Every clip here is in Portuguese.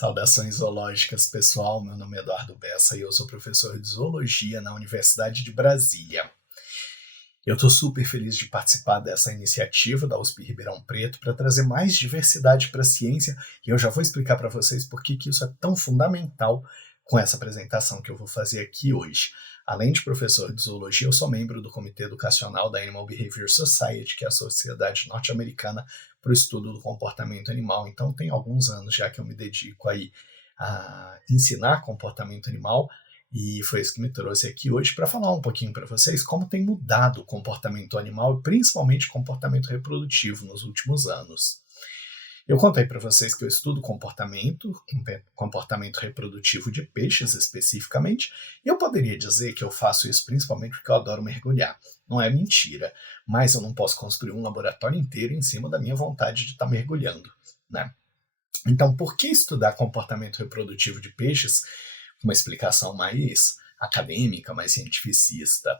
Saudações zoológicas, pessoal. Meu nome é Eduardo Bessa e eu sou professor de zoologia na Universidade de Brasília. Eu estou super feliz de participar dessa iniciativa da USP Ribeirão Preto para trazer mais diversidade para a ciência, e eu já vou explicar para vocês por que isso é tão fundamental com essa apresentação que eu vou fazer aqui hoje. Além de professor de zoologia, eu sou membro do Comitê Educacional da Animal Behavior Society, que é a sociedade norte-americana para o estudo do comportamento animal. Então tem alguns anos já que eu me dedico aí a ensinar comportamento animal, e foi isso que me trouxe aqui hoje para falar um pouquinho para vocês como tem mudado o comportamento animal, principalmente o comportamento reprodutivo nos últimos anos. Eu contei para vocês que eu estudo comportamento reprodutivo de peixes especificamente, e eu poderia dizer que eu faço isso principalmente porque eu adoro mergulhar. Não é mentira, mas eu não posso construir um laboratório inteiro em cima da minha vontade de estar mergulhando, né? Então, por que estudar comportamento reprodutivo de peixes? Uma explicação mais acadêmica, mais cientificista.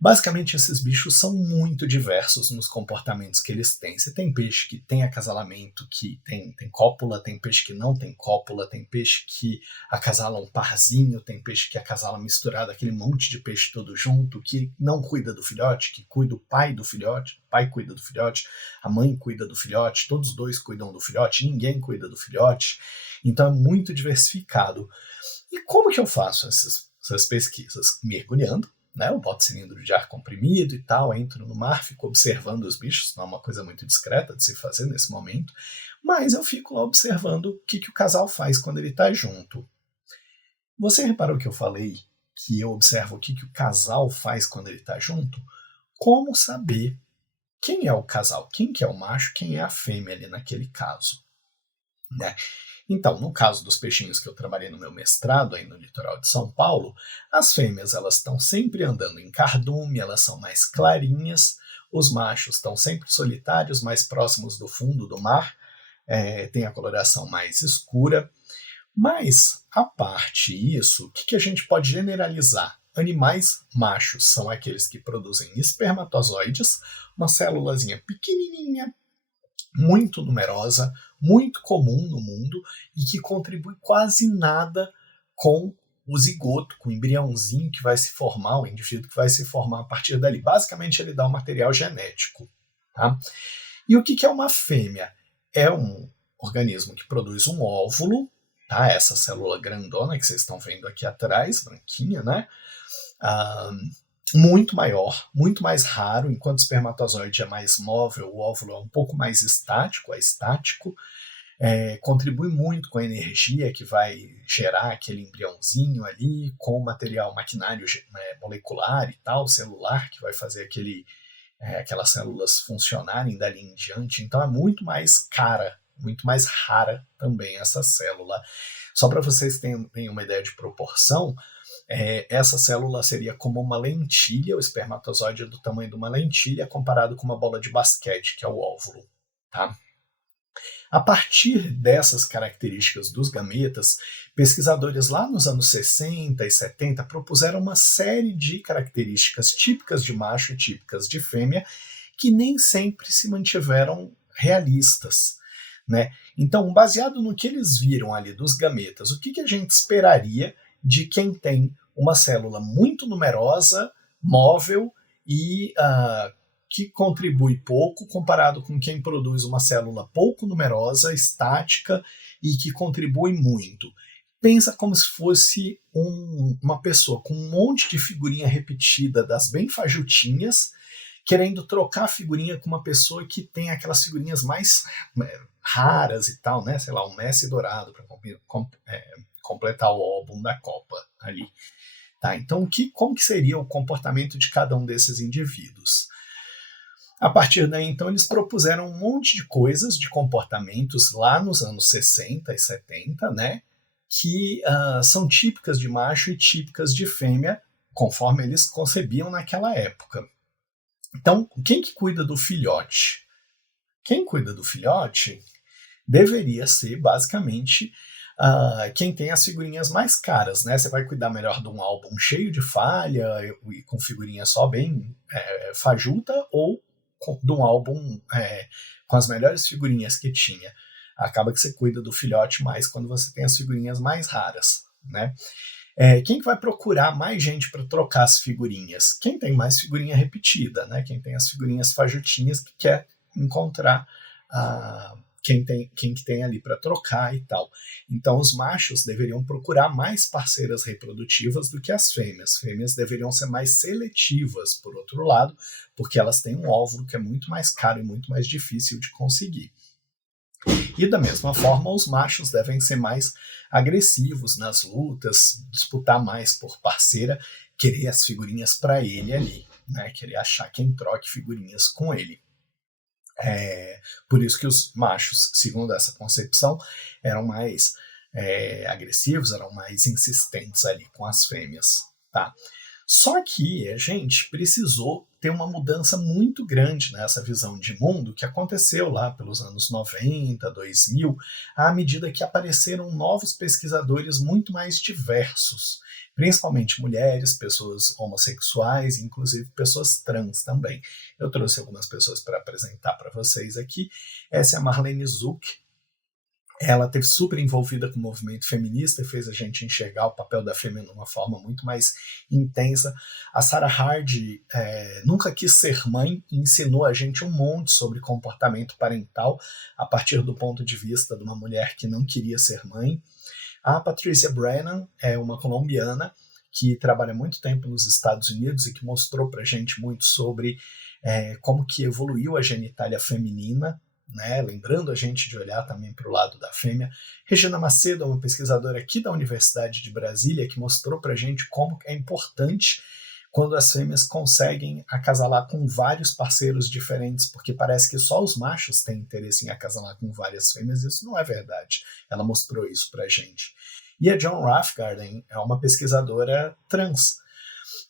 Basicamente, esses bichos são muito diversos nos comportamentos que eles têm. Você tem peixe que tem acasalamento, que tem cópula, tem peixe que não tem cópula, tem peixe que acasala um parzinho, tem peixe que acasala misturado, aquele monte de peixe todo junto, que não cuida do filhote, que cuida o pai do filhote, o pai cuida do filhote, a mãe cuida do filhote, todos os dois cuidam do filhote, ninguém cuida do filhote. Então é muito diversificado. E como que eu faço essas pesquisas? Mergulhando, né? Eu boto cilindro de ar comprimido e tal, entro no mar, fico observando os bichos, não é uma coisa muito discreta de se fazer nesse momento, mas eu fico lá observando o que o casal faz quando ele está junto. Você reparou que eu falei que eu observo o que o casal faz quando ele está junto? Como saber quem é o casal, quem que é o macho, quem é a fêmea ali naquele caso, né? Então, no caso dos peixinhos que eu trabalhei no meu mestrado, aí no litoral de São Paulo, as fêmeas elas estão sempre andando em cardume, elas são mais clarinhas, os machos estão sempre solitários, mais próximos do fundo do mar, tem a coloração mais escura. Mas, a parte isso, o que a gente pode generalizar? Animais machos são aqueles que produzem espermatozoides, uma célulazinha pequenininha, muito numerosa, muito comum no mundo e que contribui quase nada com o zigoto, com o embriãozinho que vai se formar, o indivíduo que vai se formar a partir dali. Basicamente, ele dá o material genético. Tá? E o que é uma fêmea? É um organismo que produz um óvulo, tá? Essa célula grandona que vocês estão vendo aqui atrás, branquinha, né? Muito maior, muito mais raro, enquanto o espermatozoide é mais móvel, o óvulo é um pouco mais estático, contribui muito com a energia que vai gerar aquele embriãozinho ali, com o material maquinário molecular e tal, celular, que vai fazer aquelas células funcionarem dali em diante. Então é muito mais cara, muito mais rara também essa célula. Só para vocês terem uma ideia de proporção, essa célula seria como uma lentilha, o espermatozoide é do tamanho de uma lentilha, comparado com uma bola de basquete, que é o óvulo. Tá? A partir dessas características dos gametas, pesquisadores lá nos anos 60 e 70 propuseram uma série de características típicas de macho e típicas de fêmea que nem sempre se mantiveram realistas. Né? Então, baseado no que eles viram ali dos gametas, o que a gente esperaria de quem tem uma célula muito numerosa, móvel e que contribui pouco comparado com quem produz uma célula pouco numerosa, estática e que contribui muito. Pensa como se fosse uma pessoa com um monte de figurinha repetida das bem fajutinhas, querendo trocar a figurinha com uma pessoa que tem aquelas figurinhas mais raras e tal, né? Sei lá, um Messi dourado para completar o álbum da Copa ali. Tá? Então, como que seria o comportamento de cada um desses indivíduos? A partir daí, então, eles propuseram um monte de coisas, de comportamentos lá nos anos 60 e 70, né, que são típicas de macho e típicas de fêmea, conforme eles concebiam naquela época. Então, quem que cuida do filhote? Quem cuida do filhote deveria ser, basicamente, quem tem as figurinhas mais caras, né? Você vai cuidar melhor de um álbum cheio de falha e com figurinha só bem fajuta, ou de um álbum com as melhores figurinhas que tinha acaba que você cuida do filhote mais quando você tem as figurinhas mais raras, né? Quem que vai procurar mais gente para trocar as figurinhas? Quem tem mais figurinha repetida, né? Quem tem as figurinhas fajutinhas que quer encontrar quem que tem ali para trocar e tal. Então os machos deveriam procurar mais parceiras reprodutivas do que as fêmeas. Fêmeas deveriam ser mais seletivas, por outro lado, porque elas têm um óvulo que é muito mais caro e muito mais difícil de conseguir. E da mesma forma, os machos devem ser mais agressivos nas lutas, disputar mais por parceira, querer as figurinhas para ele ali, né? Querer achar quem troque figurinhas com ele. Por isso que os machos, segundo essa concepção, eram mais agressivos, eram mais insistentes ali com as fêmeas, tá? Só que a gente precisou ter uma mudança muito grande nessa visão de mundo que aconteceu lá pelos anos 90, 2000, à medida que apareceram novos pesquisadores muito mais diversos, principalmente mulheres, pessoas homossexuais, inclusive pessoas trans também. Eu trouxe algumas pessoas para apresentar para vocês aqui. Essa é a Marlene Zuk. Ela esteve super envolvida com o movimento feminista e fez a gente enxergar o papel da fêmea de uma forma muito mais intensa. A Sarah Hardy nunca quis ser mãe e ensinou a gente um monte sobre comportamento parental a partir do ponto de vista de uma mulher que não queria ser mãe. A Patricia Brennan é uma colombiana que trabalha muito tempo nos Estados Unidos e que mostrou para a gente muito sobre como que evoluiu a genitália feminina, né, lembrando a gente de olhar também para o lado da fêmea. Regina Macedo é uma pesquisadora aqui da Universidade de Brasília que mostrou para a gente como é importante quando as fêmeas conseguem acasalar com vários parceiros diferentes, porque parece que só os machos têm interesse em acasalar com várias fêmeas. Isso não é verdade. Ela mostrou isso para a gente. E a Joan Roughgarden é uma pesquisadora trans.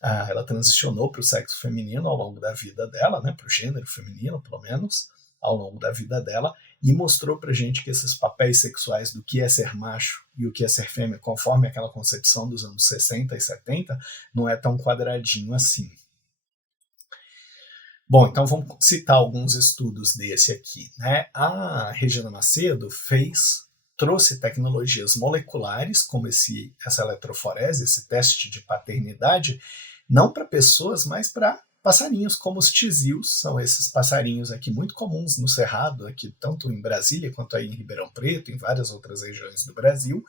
Ela transicionou para o sexo feminino ao longo da vida dela, né, para o gênero feminino, pelo menos, ao longo da vida dela, e mostrou pra gente que esses papéis sexuais do que é ser macho e o que é ser fêmea, conforme aquela concepção dos anos 60 e 70, não é tão quadradinho assim. Bom, então vamos citar alguns estudos desse aqui, né? A Regina Macedo trouxe tecnologias moleculares, como essa eletroforese, esse teste de paternidade, não para pessoas, mas para passarinhos como os tisius, são esses passarinhos aqui muito comuns no Cerrado, aqui tanto em Brasília quanto aí em Ribeirão Preto, em várias outras regiões do Brasil,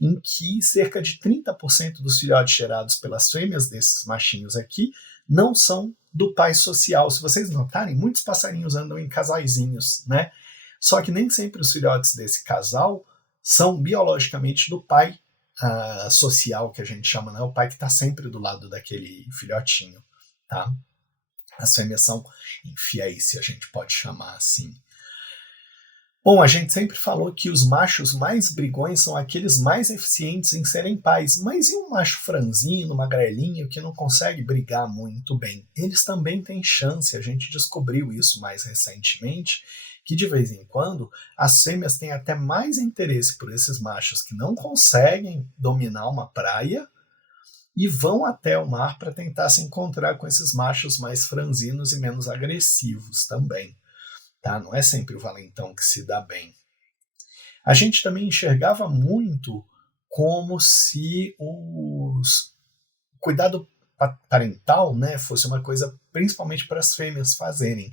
em que cerca de 30% dos filhotes gerados pelas fêmeas desses machinhos aqui não são do pai social. Se vocês notarem, muitos passarinhos andam em casaizinhos, né? Só que nem sempre os filhotes desse casal são biologicamente do pai social, que a gente chama, né? O pai que está sempre do lado daquele filhotinho. Tá? As fêmeas são infiéis, se a gente pode chamar assim. Bom, a gente sempre falou que os machos mais brigões são aqueles mais eficientes em serem pais, mas e um macho franzino, magrelinho, que não consegue brigar muito bem? Eles também têm chance, a gente descobriu isso mais recentemente, que de vez em quando as fêmeas têm até mais interesse por esses machos que não conseguem dominar uma praia e vão até o mar para tentar se encontrar com esses machos mais franzinos e menos agressivos também. Tá? Não é sempre o valentão que se dá bem. A gente também enxergava muito como se o cuidado parental, né, fosse uma coisa principalmente para as fêmeas fazerem.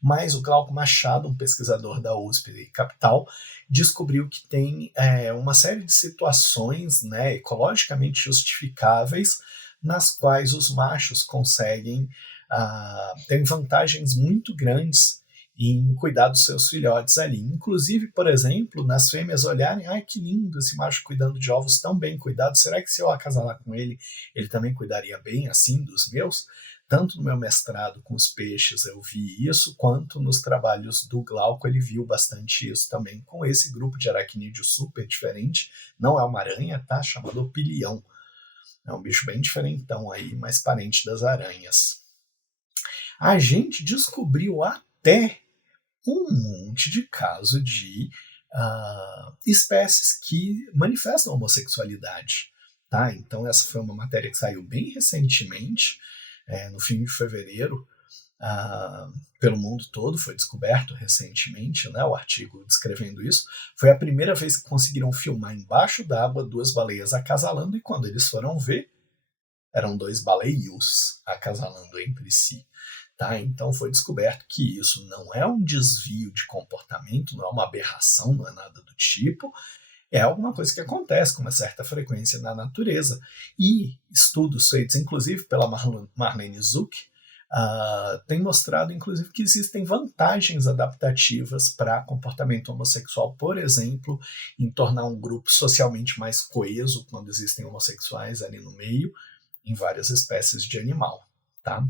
Mas o Glauco Machado, um pesquisador da USP e Capital, descobriu que tem uma série de situações, né, ecologicamente justificáveis nas quais os machos conseguem ter vantagens muito grandes em cuidar dos seus filhotes ali. Inclusive, por exemplo, nas fêmeas olharem, ai que lindo esse macho cuidando de ovos tão bem cuidado, será que se eu acasalar com ele, ele também cuidaria bem assim dos meus? Tanto no meu mestrado com os peixes eu vi isso, quanto nos trabalhos do Glauco ele viu bastante isso também com esse grupo de aracnídeo super diferente. Não é uma aranha, tá? Chamado opilião. É um bicho bem diferentão aí, mais parente das aranhas. A gente descobriu até um monte de caso de espécies que manifestam homossexualidade. Tá? Então essa foi uma matéria que saiu bem recentemente, no fim de fevereiro, ah, pelo mundo todo, foi descoberto recentemente, né, o artigo descrevendo isso. Foi a primeira vez que conseguiram filmar embaixo d'água duas baleias acasalando, e quando eles foram ver, eram dois baleios acasalando entre si. Tá? Então foi descoberto que isso não é um desvio de comportamento, não é uma aberração, não é nada do tipo, é alguma coisa que acontece com uma certa frequência na natureza. E estudos feitos, inclusive, pela Marlene Zuck, têm mostrado, inclusive, que existem vantagens adaptativas para comportamento homossexual, por exemplo, em tornar um grupo socialmente mais coeso quando existem homossexuais ali no meio, em várias espécies de animal. Tá?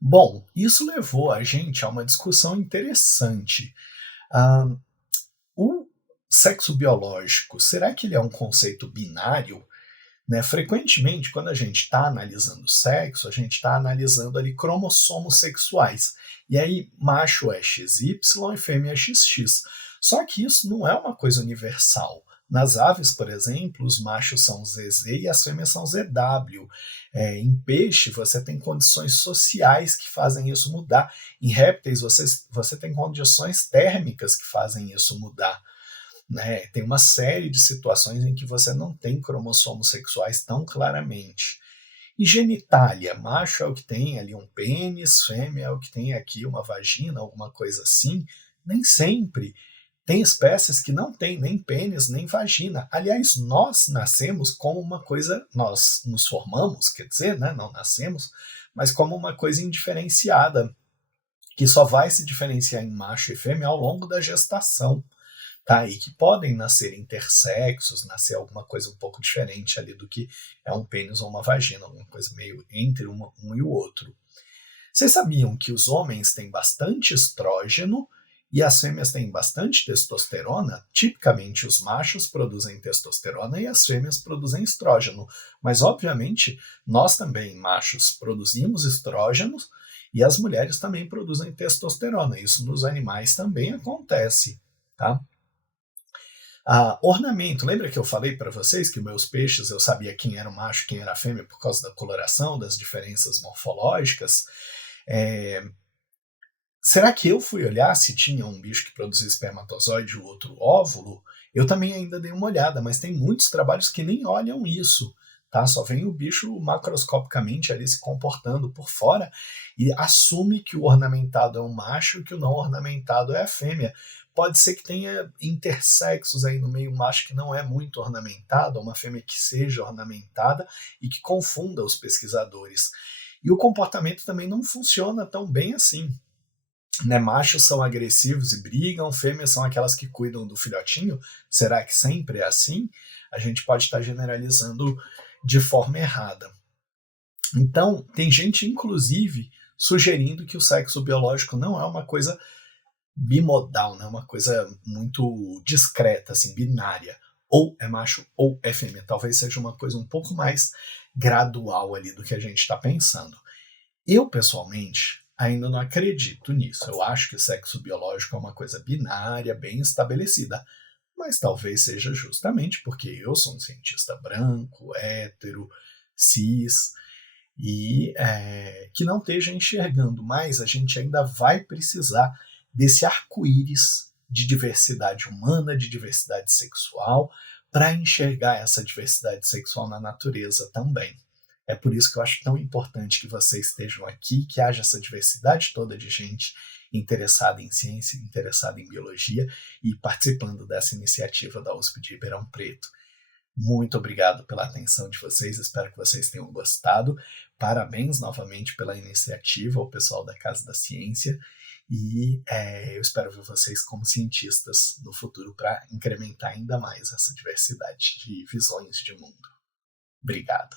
Bom, isso levou a gente a uma discussão interessante. Ah, o sexo biológico, será que ele é um conceito binário? Né? Frequentemente, quando a gente está analisando sexo, a gente está analisando ali cromossomos sexuais. E aí, macho é XY e fêmea é XX. Só que isso não é uma coisa universal. Nas aves, por exemplo, os machos são ZZ e as fêmeas são ZW. Em peixe, você tem condições sociais que fazem isso mudar. Em répteis, você tem condições térmicas que fazem isso mudar. Né? Tem uma série de situações em que você não tem cromossomos sexuais tão claramente. E genitália, macho é o que tem ali um pênis, fêmea é o que tem aqui uma vagina, alguma coisa assim. Nem sempre. Tem espécies que não têm nem pênis nem vagina. Aliás, nós nascemos como uma coisa, nós nos formamos, quer dizer, né? Não nascemos, mas como uma coisa indiferenciada, que só vai se diferenciar em macho e fêmea ao longo da gestação. Tá? E que podem nascer intersexos, nascer alguma coisa um pouco diferente ali do que é um pênis ou uma vagina, alguma coisa meio entre um e o outro. Vocês sabiam que os homens têm bastante estrógeno e as fêmeas têm bastante testosterona? Tipicamente, os machos produzem testosterona e as fêmeas produzem estrógeno. Mas, obviamente, nós também, machos, produzimos estrógenos e as mulheres também produzem testosterona. Isso nos animais também acontece. Tá? Ornamento, lembra que eu falei para vocês que meus peixes eu sabia quem era o macho e quem era a fêmea por causa da coloração, das diferenças morfológicas? É, será que eu fui olhar se tinha um bicho que produzia espermatozoide e o outro óvulo? Eu também ainda dei uma olhada, mas tem muitos trabalhos que nem olham isso. Tá? Só vem o bicho macroscopicamente ali se comportando por fora e assume que o ornamentado é um macho e que o não ornamentado é a fêmea. Pode ser que tenha intersexos aí no meio, um macho que não é muito ornamentado, uma fêmea que seja ornamentada e que confunda os pesquisadores. E o comportamento também não funciona tão bem assim. Né, machos são agressivos e brigam, fêmeas são aquelas que cuidam do filhotinho. Será que sempre é assim? A gente pode estar generalizando de forma errada. Então, tem gente, inclusive, sugerindo que o sexo biológico não é uma coisa bimodal, né? Uma coisa muito discreta, assim, binária. Ou é macho ou é fêmea. Talvez seja uma coisa um pouco mais gradual ali do que a gente está pensando. Eu, pessoalmente, ainda não acredito nisso. Eu acho que o sexo biológico é uma coisa binária, bem estabelecida. Mas talvez seja justamente porque eu sou um cientista branco, hétero, cis, e que não esteja enxergando, mas a gente ainda vai precisar desse arco-íris de diversidade humana, de diversidade sexual, para enxergar essa diversidade sexual na natureza também. É por isso que eu acho tão importante que vocês estejam aqui, que haja essa diversidade toda de gente interessada em ciência, interessada em biologia e participando dessa iniciativa da USP de Ribeirão Preto. Muito obrigado pela atenção de vocês, espero que vocês tenham gostado. Parabéns novamente pela iniciativa, ao pessoal da Casa da Ciência, e eu espero ver vocês como cientistas no futuro para incrementar ainda mais essa diversidade de visões de mundo. Obrigado.